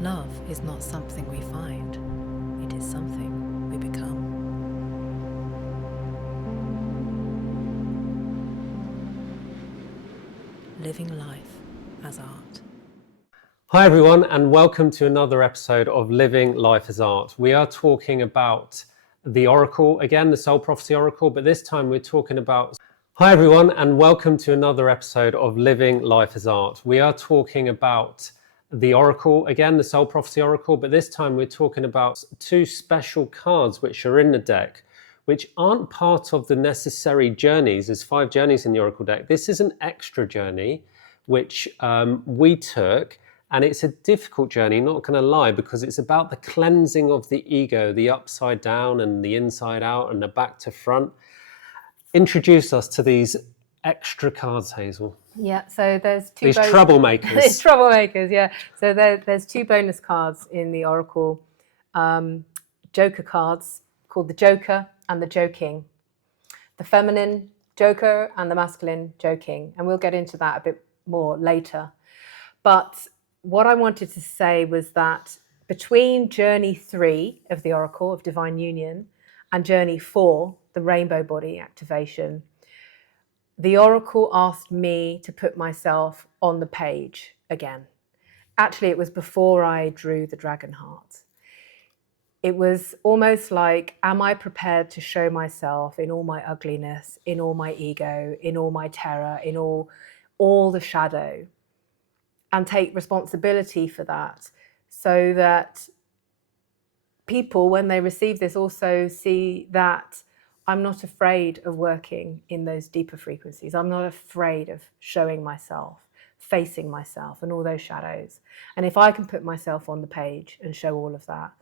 Love is not something we find, it is something we become. Living life as art. Hi everyone, and welcome to another episode of Living Life as Art. We are talking about the Oracle, again, the Soul Prophecy Oracle, but this time we're talking about... Hi everyone, and welcome to another episode of Living Life as Art. We are talking about the Oracle, again, the Soul Prophecy Oracle, but this time we're talking about two special cards which are in the deck, which aren't part of the necessary journeys. There's 5 journeys in the Oracle deck. This is an extra journey which we took. And it's a difficult journey, not going to lie, because it's about the cleansing of the ego, the upside down and the inside out and the back to front. Introduce us to these extra cards, Hazel. Yeah, so there's two These troublemakers. These troublemakers, yeah. So there's 2 bonus cards in the Oracle, Joker cards called the Joker and the Joking. The feminine Joker and the masculine Joking. And we'll get into that a bit more later. But what I wanted to say was that between Journey 3 of the Oracle of Divine Union and Journey 4, the Rainbow Body activation, the Oracle asked me to put myself on the page again. Actually, it was before I drew the dragon heart. It was almost like, am I prepared to show myself in all my ugliness, in all my ego, in all my terror, in all the shadow? And take responsibility for that, so that people, when they receive this, also see that I'm not afraid of working in those deeper frequencies. I'm not afraid of showing myself, facing myself and all those shadows. And if I can put myself on the page and show all of that,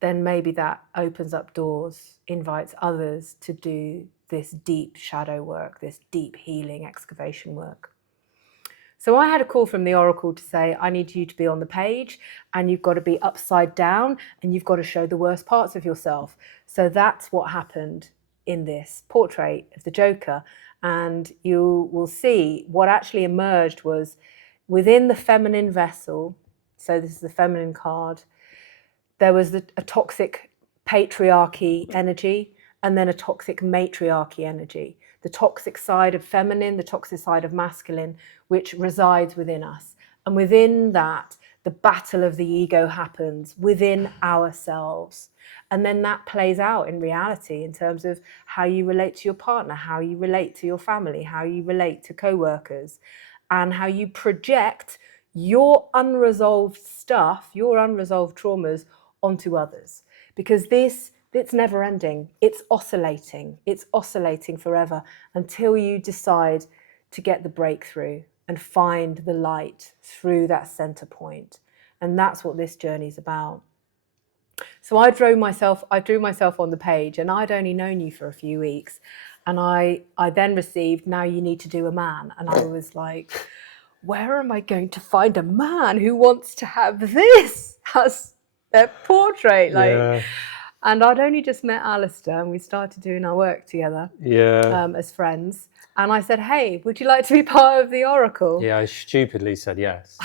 then maybe that opens up doors, invites others to do this deep shadow work, this deep healing excavation work. So I had a call from the Oracle to say, I need you to be on the page and you've got to be upside down and you've got to show the worst parts of yourself. So that's what happened in this portrait of the Joker. And you will see what actually emerged was within the feminine vessel. So this is the feminine card. There was a toxic patriarchy energy and then a toxic matriarchy energy. The toxic side of feminine, the toxic side of masculine, which resides within us. And within that, the battle of the ego happens within ourselves. And then that plays out in reality in terms of how you relate to your partner, how you relate to your family, how you relate to co-workers, and how you project your unresolved stuff, your unresolved traumas onto others. Because it's never ending. It's oscillating forever until you decide to get the breakthrough and find the light through that center point. And that's what this journey is about. So I drew myself on the page, and I'd only known you for a few weeks. And I then received, now you need to do a man. And I was like, where am I going to find a man who wants to have this as their portrait? Yeah. And I'd only just met Alistair and we started doing our work together as friends. And I said, hey, would you like to be part of the Oracle? Yeah, I stupidly said yes.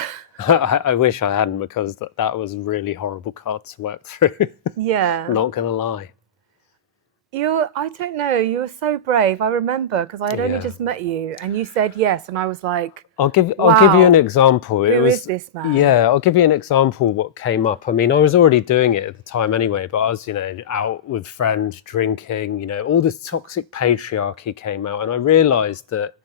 I wish I hadn't, because that was a really horrible card to work through. Yeah. Not going to lie. I don't know, you were so brave. I remember, because I had only just met you and you said yes. And I was like, I'll give you an example. Who is this man? Yeah, I'll give you an example what came up. I mean, I was already doing it at the time anyway, but I was, out with friends, drinking, all this toxic patriarchy came out. And I realized that,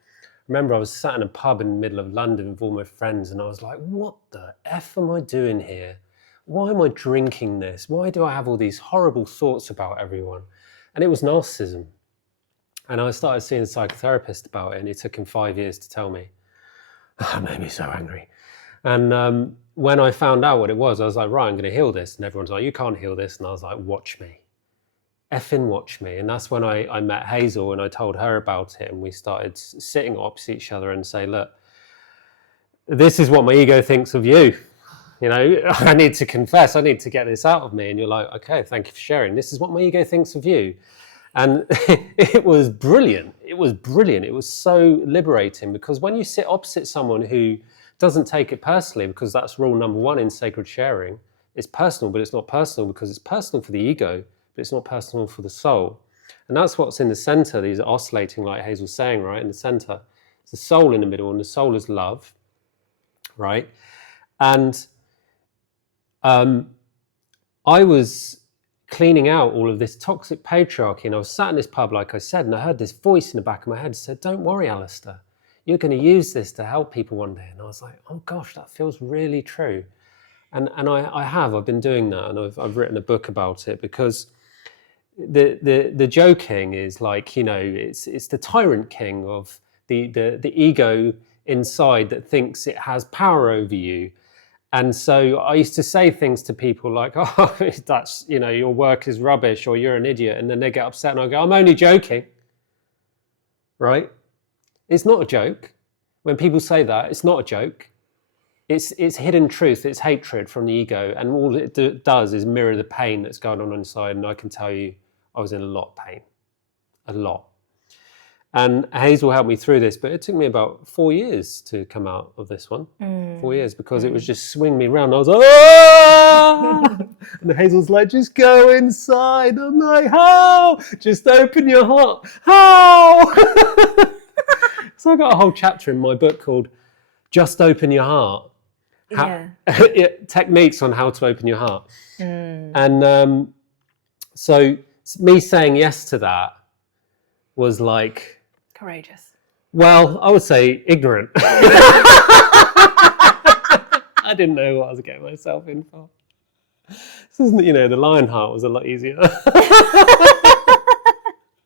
remember, I was sat in a pub in the middle of London with all my friends and I was like, what the F am I doing here? Why am I drinking this? Why do I have all these horrible thoughts about everyone? And it was narcissism. And I started seeing a psychotherapist about it, and it took him 5 years to tell me. It made me so angry. And when I found out what it was, I was like, right, I'm going to heal this. And everyone's like, you can't heal this. And I was like, watch me. Effing watch me. And that's when I met Hazel and I told her about it. And we started sitting opposite each other and say, look, this is what my ego thinks of you. I need to confess, I need to get this out of me. And you're like, okay, thank you for sharing. This is what my ego thinks of you. And it was brilliant. It was brilliant. It was so liberating, because when you sit opposite someone who doesn't take it personally, because that's rule number one in sacred sharing. It's personal, but it's not personal because it's personal for the ego, but it's not personal for the soul. And that's what's in the center. These are oscillating, like Hazel's saying, right? In the center, it's the soul in the middle, and the soul is love, right? And I was cleaning out all of this toxic patriarchy, and I was sat in this pub, like I said, and I heard this voice in the back of my head said, "Don't worry, Alistair, you're going to use this to help people one day." And I was like, oh gosh, that feels really true. And I've been doing that, and I've written a book about it, because the joking is like, it's the tyrant king of the ego inside that thinks it has power over you. And so I used to say things to people like, "Oh, that's, your work is rubbish, or you're an idiot." And then they get upset, and I go, "I'm only joking." Right? It's not a joke. When people say that, it's not a joke. It's hidden truth. It's hatred from the ego. And all it does is mirror the pain that's going on inside. And I can tell you, I was in a lot of pain. A lot. And Hazel helped me through this, but it took me about 4 years to come out of this one. 4 years, because it was just swinging me around. I was like, "Ah!" And Hazel's like, "Just go inside." I'm like, "How? Just open your heart. How?" So I got a whole chapter in my book called "Just Open Your Heart." Techniques on how to open your heart. And so me saying yes to that was like, courageous. Well, I would say ignorant. I didn't know what I was getting myself in for. This isn't, the lion heart was a lot easier.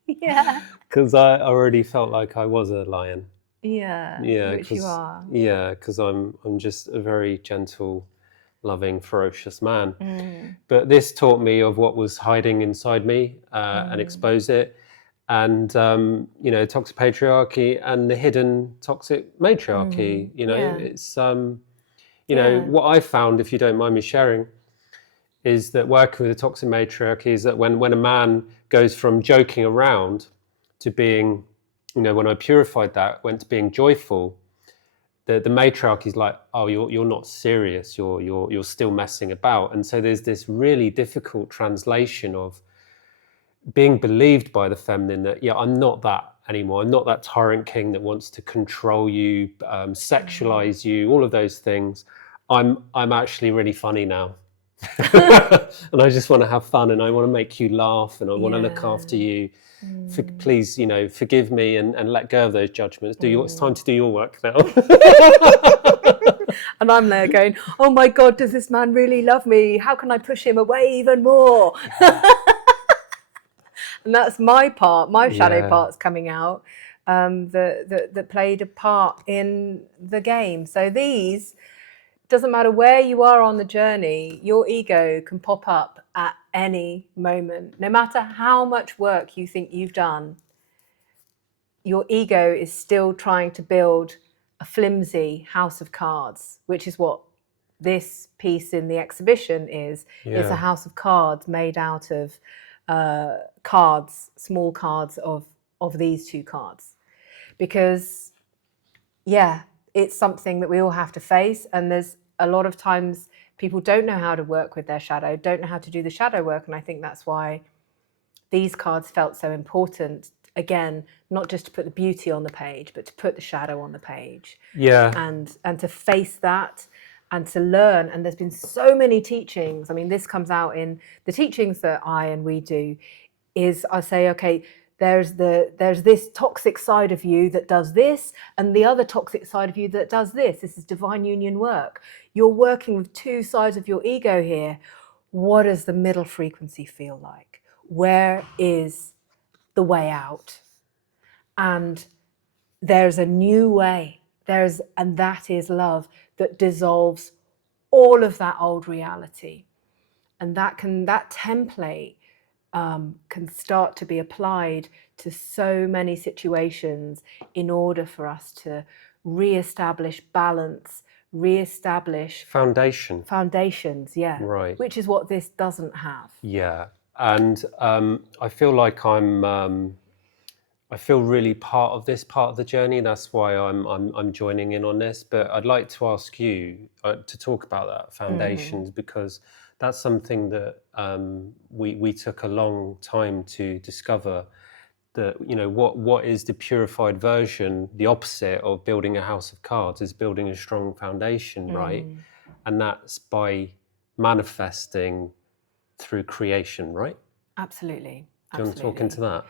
Yeah. Because I already felt like I was a lion. Yeah. Yeah, which you are. Yeah, because I'm just a very gentle, loving, ferocious man. But this taught me of what was hiding inside me, and expose it. And toxic patriarchy and the hidden toxic matriarchy. It's what I found, if you don't mind me sharing, is that working with the toxic matriarchy is that when a man goes from joking around to being, when I purified that, went to being joyful, the matriarchy is like, "Oh, you're not serious. You're still messing about." And so there's this really difficult translation of being believed by the feminine that, I'm not that anymore. I'm not that tyrant king that wants to control you, sexualize you, all of those things. I'm actually really funny now. And I just want to have fun, and I want to make you laugh, and I want to look after you. Please, forgive me, and let go of those judgments. It's time to do your work now. And I'm there going, "Oh my God, does this man really love me? How can I push him away even more?" And that's my part, my shadow part's coming out, that played a part in the game. So doesn't matter where you are on the journey, your ego can pop up at any moment. No matter how much work you think you've done, your ego is still trying to build a flimsy house of cards, which is what this piece in the exhibition is. It's a house of cards made out of cards, small cards of these two cards, because it's something that we all have to face. And there's a lot of times people don't know how to work with their shadow, don't know how to do the shadow work. And I think that's why these cards felt so important. Again, not just to put the beauty on the page, but to put the shadow on the page. And to face that and to learn. And there's been so many teachings. I mean, this comes out in the teachings that I and we do, is I say, okay, there's this toxic side of you that does this, and the other toxic side of you that does this. This is divine union work. You're working with two sides of your ego here. What does the middle frequency feel like? Where is the way out? And there's a new way. And that is love, that dissolves all of that old reality. And that template can start to be applied to so many situations in order for us to re-establish balance, re-establish foundations, Right. which is what this doesn't have. And I feel like I'm I feel really part of this part of the journey. That's why I'm joining in on this. But I'd like to ask you to talk about that foundations, because that's something that we took a long time to discover. That, you know, what is the purified version? The opposite of building a house of cards is building a strong foundation, right? And that's by manifesting through creation, right? Absolutely. Do you want to talk into that?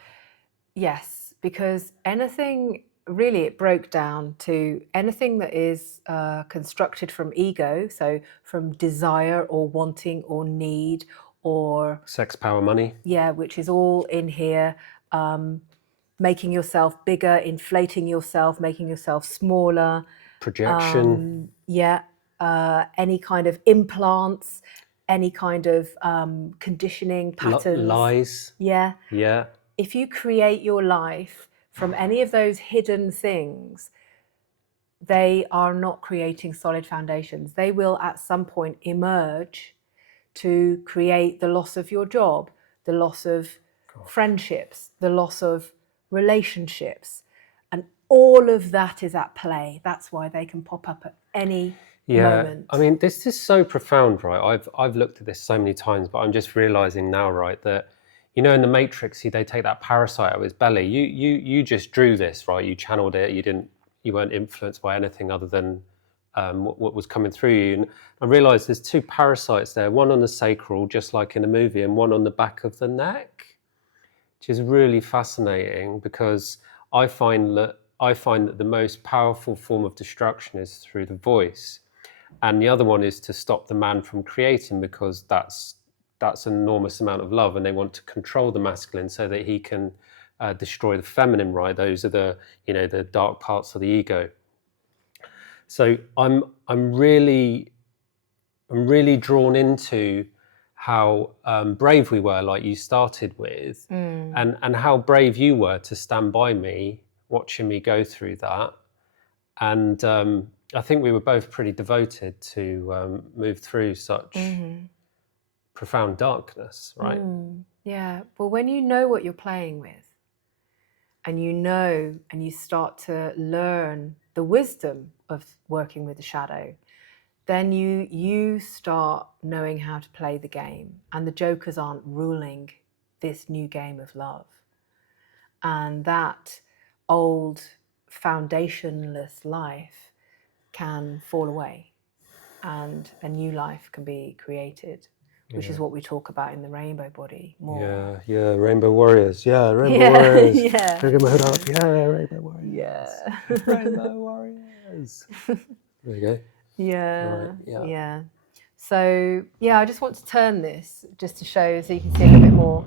Yes, because anything, really, it broke down to anything that is constructed from ego, so from desire or wanting or need or Sex, power, money. yeah, which is all in here. Making yourself bigger, inflating yourself, making yourself smaller. Projection. Any kind of implants, any kind of conditioning patterns. Lies. Yeah. Yeah. If you create your life from any of those hidden things, they are not creating solid foundations. They will at some point emerge to create the loss of your job, the loss of friendships, the loss of relationships. And all of that is at play. That's why they can pop up at any moment. I mean, this is so profound, right? I've looked at this so many times, but I'm just realizing now, right, that, you know, in the Matrix, they take that parasite out of his belly. You just drew this, right? You channeled it. You weren't influenced by anything other than what was coming through you. And I realized there's two parasites there, one on the sacral, just like in a movie, and one on the back of the neck, which is really fascinating, because I find that the most powerful form of destruction is through the voice. And the other one is to stop the man from creating, because that's an enormous amount of love, and they want to control the masculine so that he can destroy the feminine, right? Those are the dark parts of the ego. So I'm really drawn into how brave we were, like you started with, and how brave you were to stand by me, watching me go through that. And I think we were both pretty devoted to move through such profound darkness, right? Yeah. Well, when you know what you're playing with, and you start to learn the wisdom of working with the shadow, then you start knowing how to play the game, and the jokers aren't ruling this new game of love. And that old foundationless life can fall away, and a new life can be created, which is what we talk about in the rainbow body more. Yeah, rainbow warriors. Yeah, rainbow warriors. Yeah. Can I get my hood up? Yeah, rainbow warriors. Yeah. Rainbow warriors. There you go. Yeah. Right, Yeah. So I just want to turn this just to show, so you can see a little bit more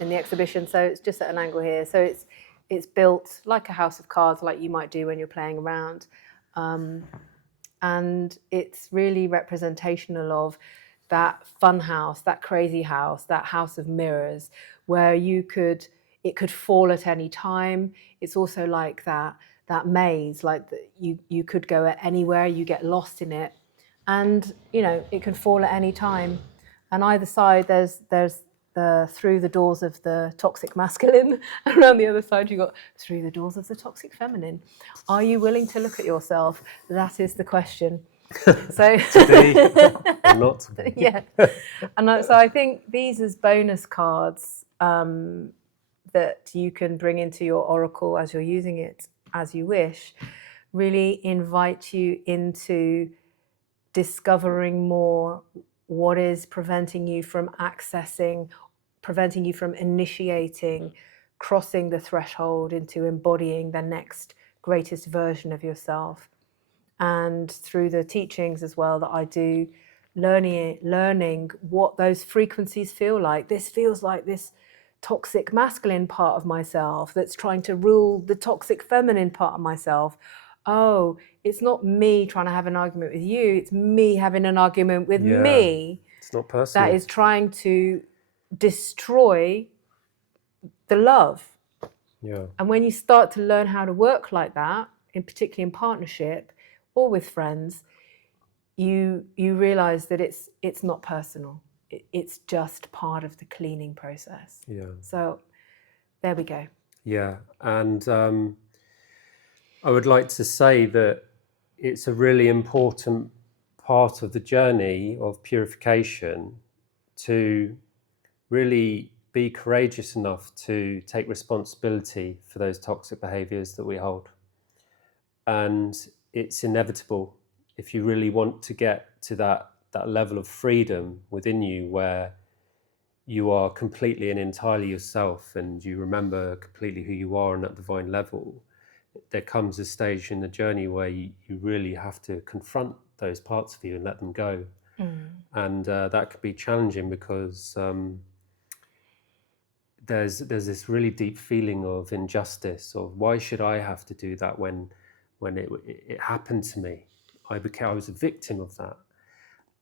in the exhibition. So it's just at an angle here. So it's built like a house of cards, like you might do when you're playing around, and it's really representational of that fun house, that crazy house, that house of mirrors, where it could fall at any time. It's also like that maze, like you could go at anywhere, you get lost in it, and it could fall at any time. And either side there's the through the doors of the toxic masculine, and around the other side you got through the doors of the toxic feminine. Are you willing to look at yourself? That is the question. So or not to be. Yeah. And so I think these as bonus cards that you can bring into your oracle as you're using it as you wish, really invite you into discovering more what is preventing you from accessing, preventing you from initiating, crossing the threshold into embodying the next greatest version of yourself. And through the teachings as well that I do, learning what those frequencies feel like. This feels like this toxic masculine part of myself that's trying to rule the toxic feminine part of myself. Oh, it's not me trying to have an argument with you, it's me having an argument with me. It's not personal. That is trying to destroy the love. Yeah. And when you start to learn how to work like that, particularly in partnership or with friends, you realize that it's not personal. It's just part of the cleaning process. Yeah. So there we go. Yeah, and I would like to say that it's a really important part of the journey of purification to really be courageous enough to take responsibility for those toxic behaviors that we hold. And it's inevitable if you really want to get to that level of freedom within you where you are completely and entirely yourself and you remember completely who you are on that divine level. There comes a stage in the journey where you really have to confront those parts of you and let them go. And that could be challenging because there's this really deep feeling of injustice, of why should I have to do that when it happened to me? I was a victim of that.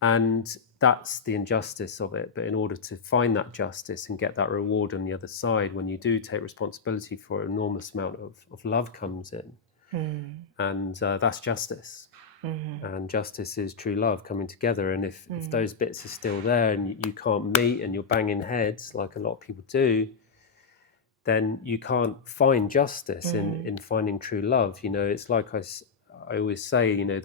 And that's the injustice of it. But in order to find that justice and get that reward on the other side, when you do take responsibility for it, an enormous amount of love comes in. And that's justice. And justice is true love coming together. And if those bits are still there and you can't meet and you're banging heads like a lot of people do, then you can't find justice in finding true love. You know, it's like I always say, you know,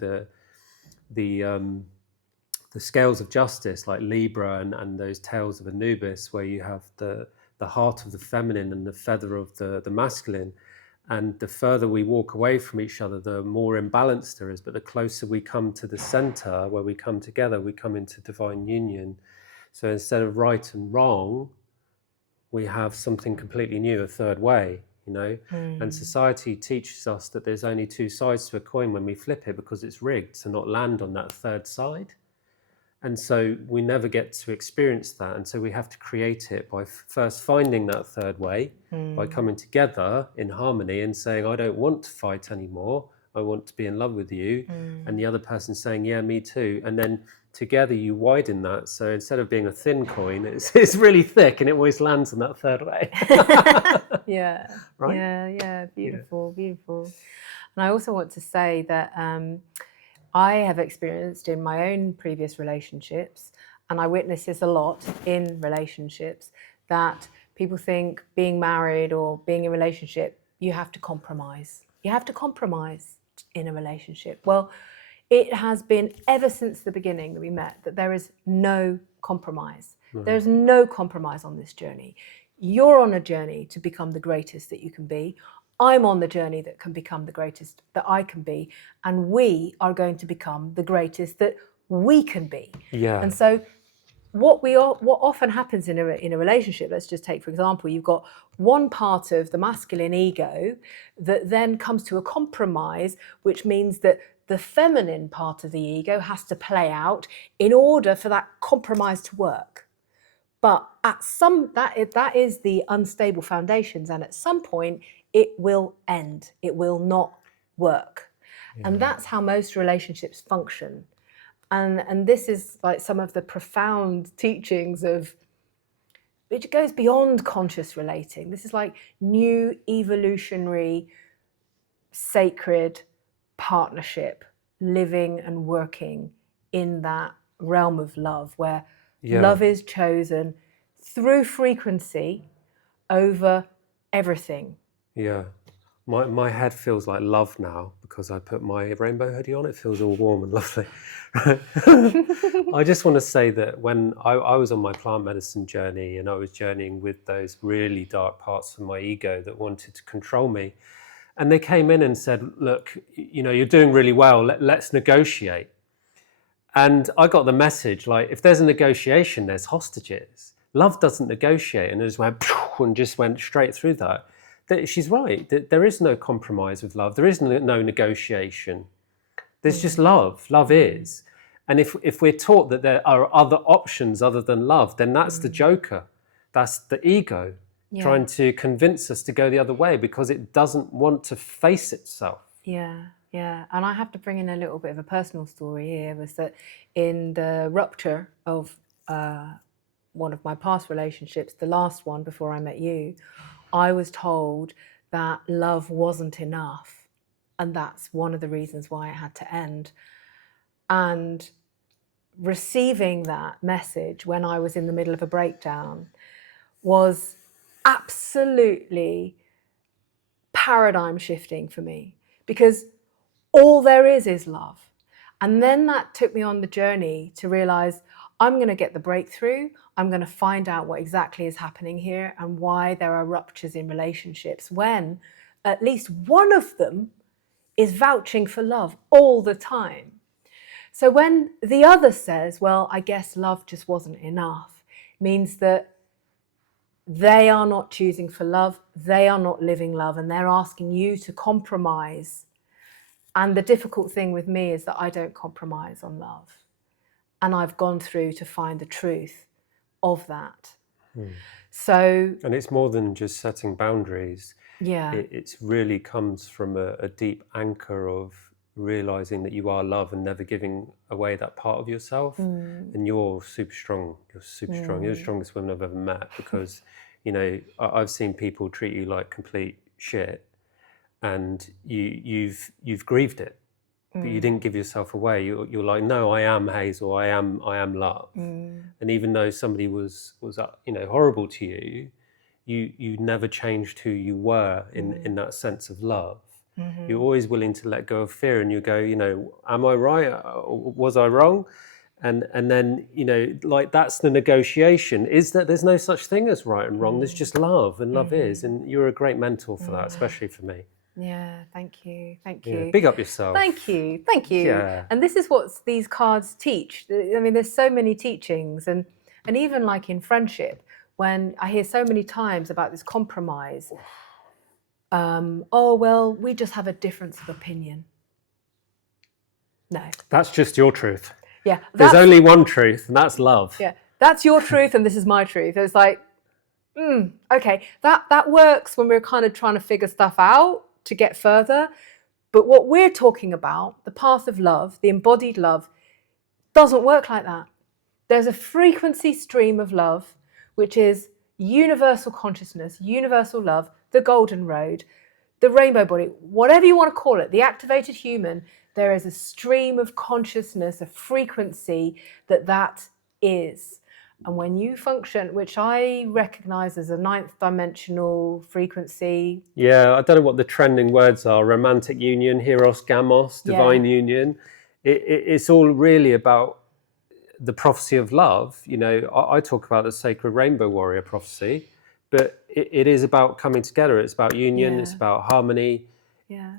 the scales of justice, like Libra and those tales of Anubis, where you have the heart of the feminine and the feather of the masculine. And the further we walk away from each other, the more imbalance there is. But the closer we come to the center, where we come together, we come into divine union. So instead of right and wrong, we have something completely new, a third way, you know. And society teaches us that there's only two sides to a coin when we flip it, because it's rigged to not land on that third side. And so we never get to experience that. And so we have to create it by first finding that third way, by coming together in harmony and saying, I don't want to fight anymore. I want to be in love with you. And the other person saying, yeah, me too. And then together you widen that. So instead of being a thin coin, it's really thick and it always lands on that third way. Yeah. Right? Yeah. Beautiful, beautiful. And I also want to say that I have experienced in my own previous relationships, and I witness this a lot in relationships, that people think being married or being in a relationship, you have to compromise. You have to compromise in a relationship. Well, it has been ever since the beginning that we met that there is no compromise. There's no compromise on this journey. You're on a journey to become the greatest that you can be. I'm on the journey that can become the greatest that I can be, and we are going to become the greatest that we can be. Yeah. And so what often happens in a relationship, let's just take, for example, you've got one part of the masculine ego that then comes to a compromise, which means that the feminine part of the ego has to play out in order for that compromise to work. But that is the unstable foundations, and at some point it will end. It will not work. Yeah. And that's how most relationships function. And this is like some of the profound teachings of, which goes beyond conscious relating. This is like new evolutionary sacred partnership, living and working in that realm of love, where love is chosen through frequency over everything. Yeah. My head feels like love now because I put my rainbow hoodie on. It feels all warm and lovely. I just want to say that when I was on my plant medicine journey and I was journeying with those really dark parts of my ego that wanted to control me, and they came in and said, look, you know, you're doing really well. Let's negotiate. And I got the message, like, if there's a negotiation, there's hostages. Love doesn't negotiate. And it just went straight through that. She's right. There is no compromise with love. There is no negotiation. There's just love. Love is. And if we're taught that there are other options other than love, then that's the joker. That's the ego trying to convince us to go the other way because it doesn't want to face itself. Yeah. And I have to bring in a little bit of a personal story here, was that in the rupture of one of my past relationships, the last one before I met you, I was told that love wasn't enough. And that's one of the reasons why it had to end. And receiving that message when I was in the middle of a breakdown was absolutely paradigm shifting for me, because all there is love. And then that took me on the journey to realize I'm going to get the breakthrough. I'm going to find out what exactly is happening here and why there are ruptures in relationships when at least one of them is vouching for love all the time. So when the other says, well, I guess love just wasn't enough, means that they are not choosing for love, they are not living love, and they're asking you to compromise. And the difficult thing with me is that I don't compromise on love. And I've gone through to find the truth of that. So, and it's more than just setting boundaries. yeah, It's really comes from a deep anchor of realizing that you are love and never giving away that part of yourself. And you're super strong. You're super strong. You're the strongest woman I've ever met, because, you know, I've seen people treat you like complete shit, and you've grieved it, but you didn't give yourself away. You're like, no, I am Hazel. I am love. And even though somebody was you know, horrible to you, you never changed who you were in that sense of love. You're always willing to let go of fear, and you go, you know, am I right? Was I wrong? And then, you know, like, that's the negotiation, is that there's no such thing as right and wrong. There's just love, and love is. And you're a great mentor for that, especially for me. yeah, thank you. Yeah, big up yourself. Thank you. Yeah. And this is what these cards teach. I mean, there's so many teachings, and even like in friendship, when I hear so many times about this compromise, oh, well, we just have a difference of opinion. No. That's just your truth. Yeah. There's only one truth, and that's love. Yeah. That's your truth, and this is my truth. It's like, okay, that works when we're kind of trying to figure stuff out to get further. But what we're talking about, the path of love, the embodied love, doesn't work like that. There's a frequency stream of love, which is universal consciousness, universal love, the golden road, the rainbow body, whatever you want to call it, the activated human. There is a stream of consciousness, a frequency that is. And when you function, which I recognize as a 9th dimensional frequency. Yeah, I don't know what the trending words are. Romantic union, Hieros, Gamos, divine union. It's all really about the prophecy of love. You know, I talk about the sacred rainbow warrior prophecy, but it is about coming together. It's about union. It's about harmony.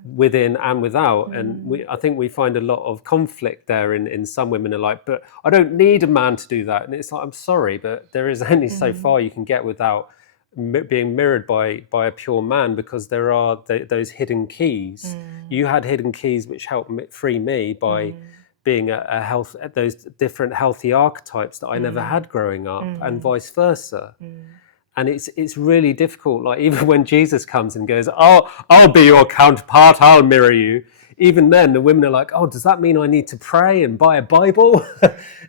Within and without. And I think we find a lot of conflict there in some women are like, but I don't need a man to do that. And it's like, I'm sorry, but there is only so far you can get without being mirrored by a pure man, because there are those hidden keys. You had hidden keys which helped free me by being those different healthy archetypes that I never had growing up, and vice versa. And it's really difficult. Like, even when Jesus comes and goes, "Oh, I'll be your counterpart, I'll mirror you." Even then, the women are like, "Oh, does that mean I need to pray and buy a Bible?"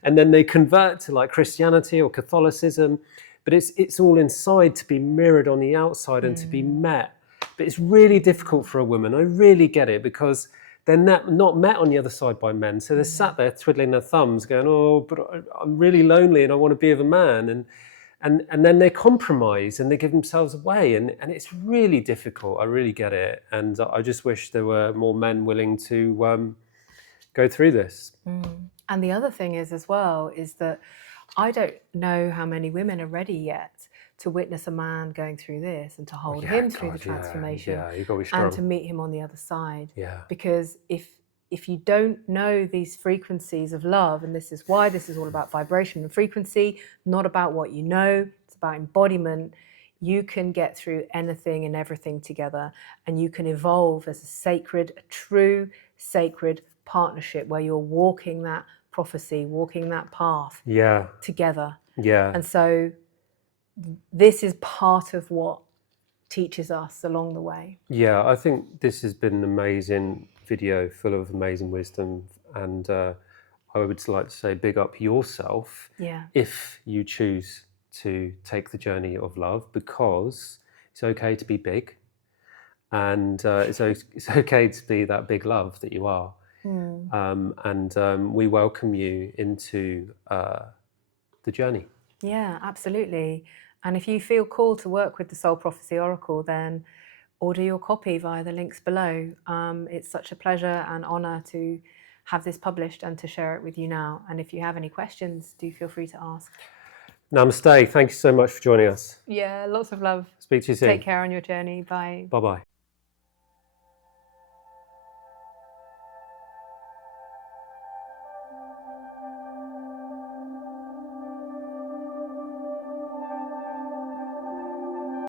And then they convert to like Christianity or Catholicism. But it's all inside to be mirrored on the outside and to be met. But it's really difficult for a woman. I really get it, because they're not met on the other side by men. So they're sat there twiddling their thumbs going, "Oh, but I'm really lonely and I want to be with a man." And then they compromise and they give themselves away. And it's really difficult. I really get it. And I just wish there were more men willing to go through this. And the other thing is as well, is that I don't know how many women are ready yet to witness a man going through this and to hold him through the transformation. Yeah, you've got to be strong. And to meet him on the other side. Yeah. Because if you don't know these frequencies of love, and this is why this is all about vibration and frequency, not about what you know, it's about embodiment, you can get through anything and everything together, and you can evolve as a true sacred partnership where you're walking that prophecy, walking that path together. Yeah. And so this is part of what teaches us along the way. Yeah, I think this has been an amazing video full of amazing wisdom, and I would like to say big up yourself if you choose to take the journey of love, because it's okay to be big, and it's okay to be that big love that you are. And we welcome you into the journey. Yeah, absolutely. And if you feel called to work with the Soul Prophecy Oracle, then order your copy via the links below. It's such a pleasure and honour to have this published and to share it with you now. And if you have any questions, do feel free to ask. Namaste. Thank you so much for joining us. Yeah, lots of love. Speak to you soon. Take care on your journey. Bye. Bye-bye.